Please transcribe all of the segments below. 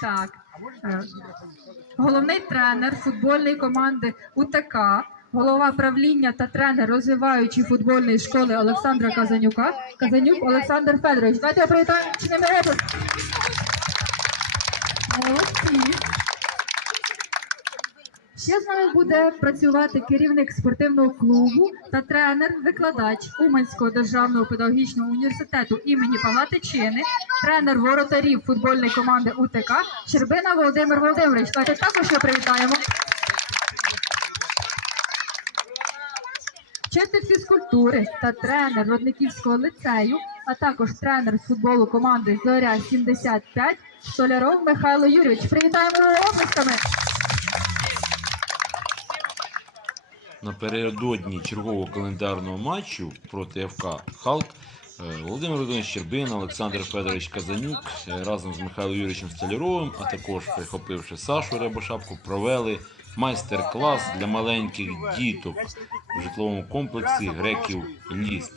Так. Е, Головний тренер футбольної команди УТК, голова правління та тренер розвиваючої футбольної школи Олександра Казанюка. Казанюк Олександр Федорович. Давайте привітаємо Ще з нами буде працювати керівник спортивного клубу та тренер, викладач Уманського державного педагогічного університету імені Павла Тичини, тренер воротарів футбольної команди УТК Щербина Володимир Володимирович. Давайте також його привітаємо. Вчитель фізкультури та тренер Родниківського ліцею, а також тренер з футболу команди Зоря 75 Столяров Михайло Юрійович. Привітаємо його Напередодні чергового календарного матчу проти ФК Халк е, Володимир Володимирович Щербин, Олександр Федорович Казанюк е, разом з Михайлом Юрійовичем Столяровим, а також прихопивши Сашу Рябошапку, провели майстер-клас для маленьких діток у житловому комплексі греків Ліст.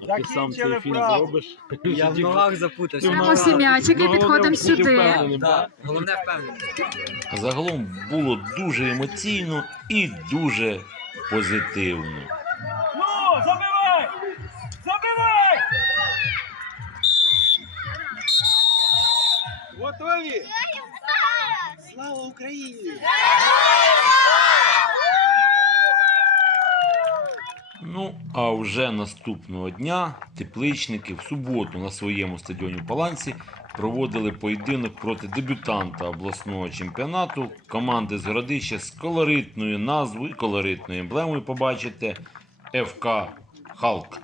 Ти сам цей фільм зробиш. Я в ногах запутався. Беремо всі м'ячики, Ну, підходимо сюди. головне впевненість. Загалом було дуже емоційно і дуже позитивно. Ну, забивай! Забивай! Готові? Слава Україні! Ну, а вже наступного дня тепличники в суботу на своєму стадіоні Паланці проводили поєдинок проти дебютанта обласного чемпіонату команди з Городища з колоритною назвою і колоритною емблемою побачите ФК Халк.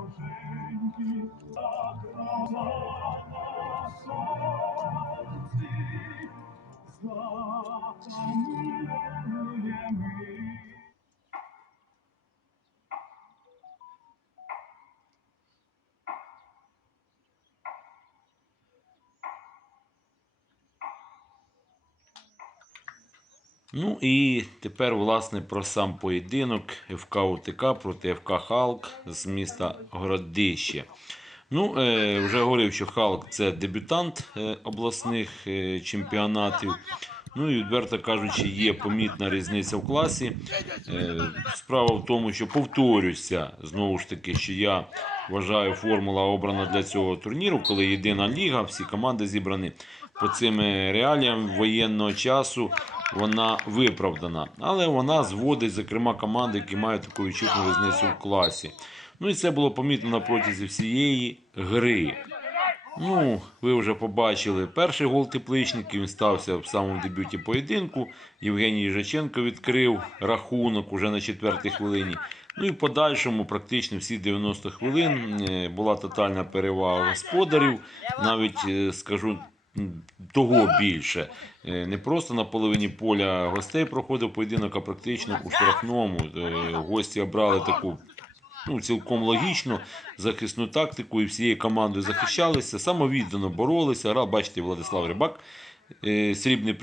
Thank you. Ну і тепер, власне, про сам поєдинок ФК УТК проти ФК Халк з міста Городище. Ну, е, вже говорив, що Халк це дебютант е, обласних е, чемпіонатів. Ну і відверто кажучи, є помітна різниця в класі. Справа в тому, що повторюся знову ж таки, що я вважаю, формула обрана для цього турніру, коли єдина ліга, всі команди зібрані по цим реаліям воєнного часу. Вона виправдана, але вона зводить, зокрема, команди, які мають таку відчутну різницю в класі. Ну і це було помітно протязі всієї гри. Ну, ви вже побачили перший гол тепличників. Стався в самому дебюті поєдинку. Євгеній Їжаченко відкрив рахунок уже на четвертій хвилині. Ну і подальшому, практично всі 90 хвилин е, була тотальна перевага господарів. Навіть е, скажу того більше. Е, Не просто на половині поля гостей проходив поєдинок, а практично у штрафному. Е, Гості обрали таку ну, цілком логічно захисну тактику і всією командою захищалися, самовіддано боролися. Грав, бачите, Владислав Рибак, е, срібний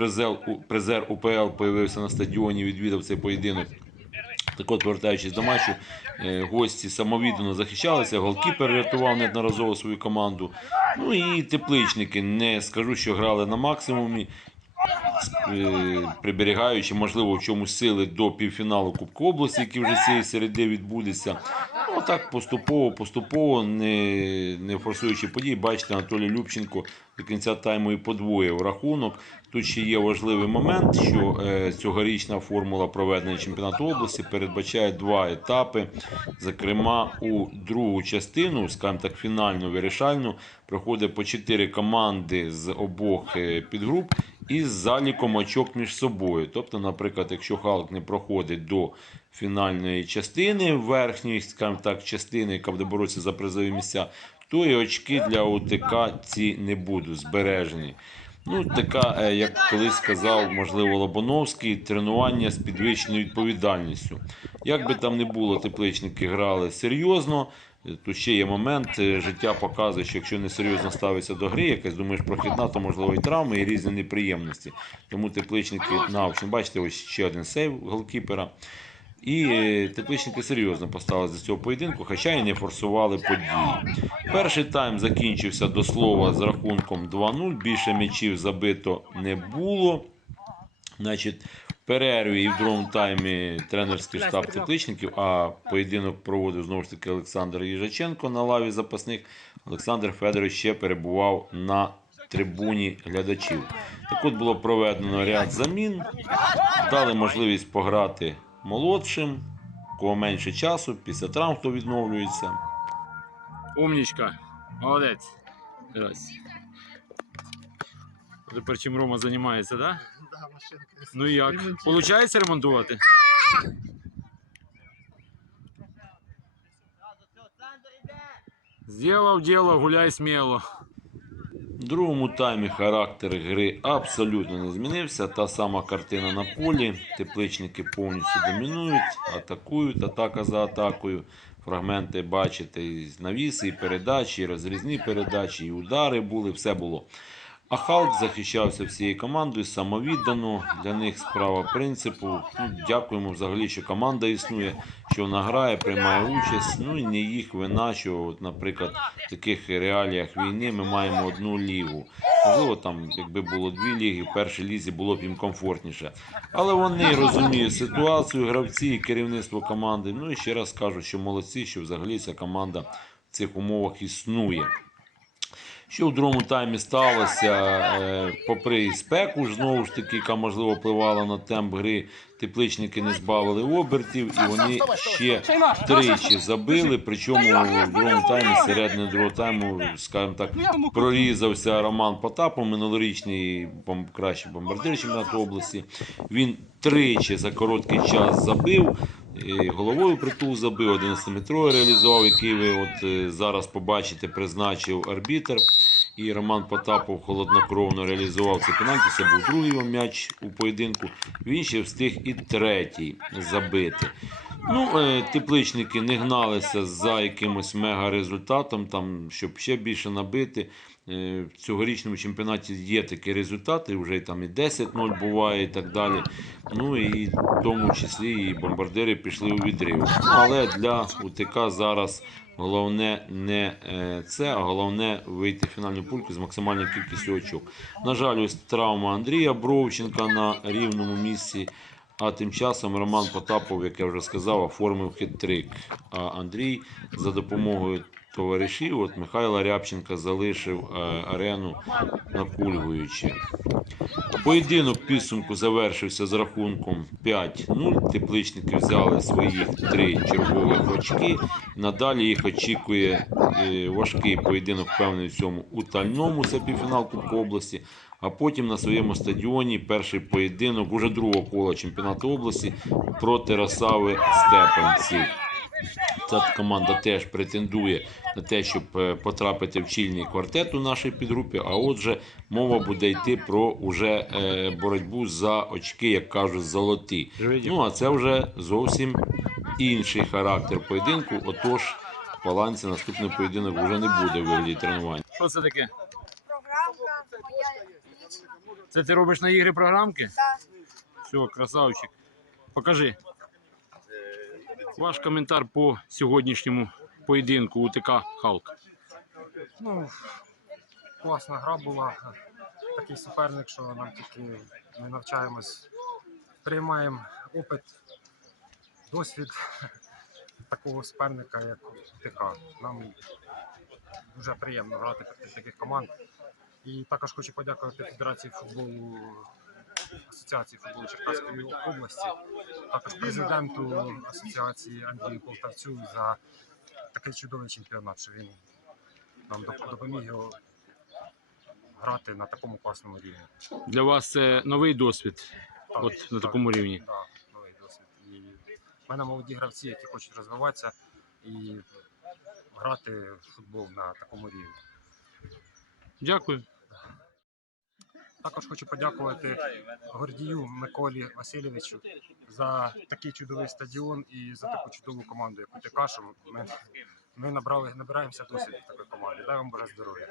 призер УПЛ, появився на стадіоні, відвідав цей поєдинок. Так от, повертаючись до матчу, е, гості самовіддано захищалися, голкіпер рятував неодноразово свою команду. Ну і тепличники, не скажу, що грали на максимумі, приберігаючи, можливо, в чомусь сили до півфіналу Кубку області, який вже цієї середи відбудеться. Ну, так поступово, поступово, не, не форсуючи події, бачите, Анатолій Любченко до кінця тайму і подвоїв рахунок. Тут ще є важливий момент, що е, цьогорічна формула проведення чемпіонату області передбачає два етапи. Зокрема, у другу частину, скажімо так, фінальну вирішальну, проходить по чотири команди з обох е, підгруп із заліком очок між собою. Тобто, наприклад, якщо Халк не проходить до фінальної частини, верхньої, скажімо так, частини, яка буде боротися за призові місця, то і очки для ОТК ці не будуть збережені. Ну, така, е, як колись сказав, можливо, Лобановський, тренування з підвищеною відповідальністю. Як би там не було, тепличники грали серйозно, Тут ще є момент, е, життя показує, що якщо не серйозно ставиться до гри, якась думаєш прохідна, то можливо і травми, і різні неприємності. Тому тепличники навчені. Бачите, ось ще один сейв голкіпера. І е, тепличники серйозно поставилися до цього поєдинку, хоча і не форсували події. Перший тайм закінчився до слова з рахунком 2-0. Більше м'ячів забито не було. Значить, перерві і в другому таймі тренерський штаб тепличників, а поєдинок проводив знову ж таки Олександр Їжаченко на лаві запасних. Олександр Федорович ще перебував на трибуні глядачів. Так от було проведено ряд замін, дали можливість пограти молодшим, кого менше часу, після травм, хто відновлюється. Умнічка. Молодець. Тепер чим Рома займається, так? Да? Ну і як? Получається ремонтувати? Зробив діло, гуляй сміло. В другому таймі характер гри абсолютно не змінився. Та сама картина на полі. Тепличники повністю домінують, атакують, атака за атакою. Фрагменти бачите, і навіси, і передачі, і розрізні передачі, і удари були, все було. А Халк захищався всією командою самовіддано. Для них справа принципу. Ну, дякуємо взагалі, що команда існує, що вона грає, приймає участь. Ну і не їх вина, що, от, наприклад, в таких реаліях війни ми маємо одну лігу. Можливо, там, якби було дві ліги, в першій лізі було б їм комфортніше. Але вони розуміють ситуацію, гравці і керівництво команди. Ну і ще раз кажу, що молодці, що взагалі ця команда в цих умовах існує. Що в другому таймі сталося, е, попри спеку знову ж таки, яка можливо впливала на темп гри, тепличники не збавили обертів, і вони ще тричі забили. Причому в другому таймі, середини другого тайму, скажімо так, прорізався Роман Потапов, минулорічний кращий бомбардир чемпіонату області. Він тричі за короткий час забив. Головою притул забив, 11-метровий реалізував, який ви от е, зараз побачите, призначив арбітр. І Роман Потапов холоднокровно реалізував цей пенальті. Це був другий його м'яч у поєдинку. Він ще встиг і третій забити. Ну, е, тепличники не гналися за якимось мега результатом, там, щоб ще більше набити. Е, В цьогорічному чемпіонаті є такі результати, вже там і 10-0 буває і так далі. Ну і в тому числі і бомбардири пішли у відрив. Але для УТК зараз головне не е, це, а головне вийти в фінальну пульку з максимальною кількістю очок. На жаль, ось травма Андрія Бровченка на рівному місці. А тим часом Роман Потапов, як я вже сказав, оформив хитрик. А Андрій за допомогою товаришів, от Михайла Рябченка залишив е, арену накульгуючи. Поєдинок підсумку завершився з рахунком 5-0. Тепличники взяли своїх три чергових очки. Надалі їх очікує е, важкий поєдинок, певний в цьому у Тальному, це півфінал Кубку області. А потім на своєму стадіоні перший поєдинок уже другого кола чемпіонату області проти Росави Степанців. Ця команда теж претендує на те, щоб е, потрапити в чільний квартет у нашій підгрупі. А отже, мова буде йти про уже е, боротьбу за очки, як кажуть, золоті. Ну а це вже зовсім інший характер поєдинку. Отож, в балансі наступний поєдинок вже не буде в вигляді тренувань. Що це таке? Програмка моя. Це ти робиш на ігри програмки? Так. Все, красавчик. Покажи. Ваш коментар по сьогоднішньому поєдинку УТК Халк. Ну, класна гра була. Такий суперник, що нам тільки ми навчаємось, приймаємо опит, досвід такого суперника, як ТК. Нам дуже приємно грати проти таких команд. І також хочу подякувати Федерації футболу Асоціації футболу Черкаської області, також президенту асоціації Андрію Полтавцю за такий чудовий чемпіонат, що він нам допоміг грати на такому класному рівні. Для вас це новий досвід. Так, От на так, такому рівні. Да, новий досвід. І в мене молоді гравці, які хочуть розвиватися і грати в футбол на такому рівні. Дякую. Також хочу подякувати Гордію Миколі Васильовичу за такий чудовий стадіон і за таку чудову команду, яку ти кажеш. Ми ми набрали, набираємося досвіду в такої команді. Дай вам Боже здоров'я.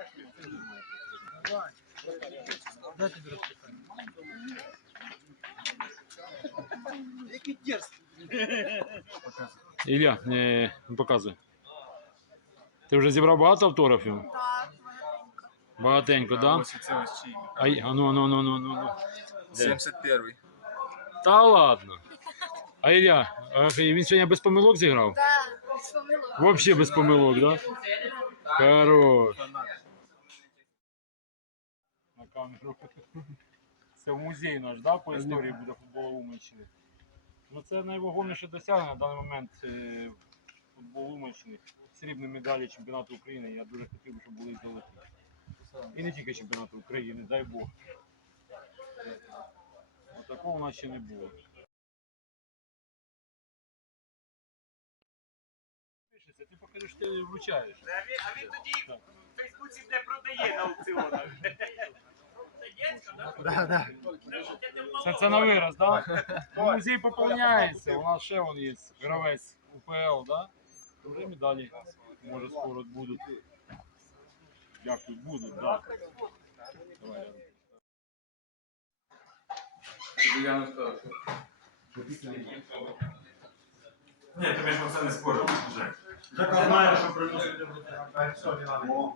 Ілля, е, показуй. Ти вже зібрав багато автографів? Так, Багатенько, да? Ось це ось чий. А, й- а ну, ну, ну, ну, ну, ну. Де? 71-й. Та ладно. А Ілля, а він сьогодні без помилок зіграв? так, без помилок. Вообще без помилок, да? Хорош. На камеру. Це в музей наш, да, по історії буде футболу Уманщини. Ну це найвагоміше досягнення на даний момент е, футболу Уманщини. Срібні медалі чемпіонату України. Я дуже хотів би, щоб були золоті. І не тільки чемпіонату України, дай Бог. От такого у нас ще не було. Ти покажеш, ти вручаєш. А він тоді в Фейсбуці не продає на аукціонах. Це, це на вираз, да? Ну, музей поповняється. У нас ще вон є гравець УПЛ, да? Вже медалі, може, скоро будуть. Дякую, буду, да. Давай. Ні, тобі ж це не спорив вже. Так знаю, що надо.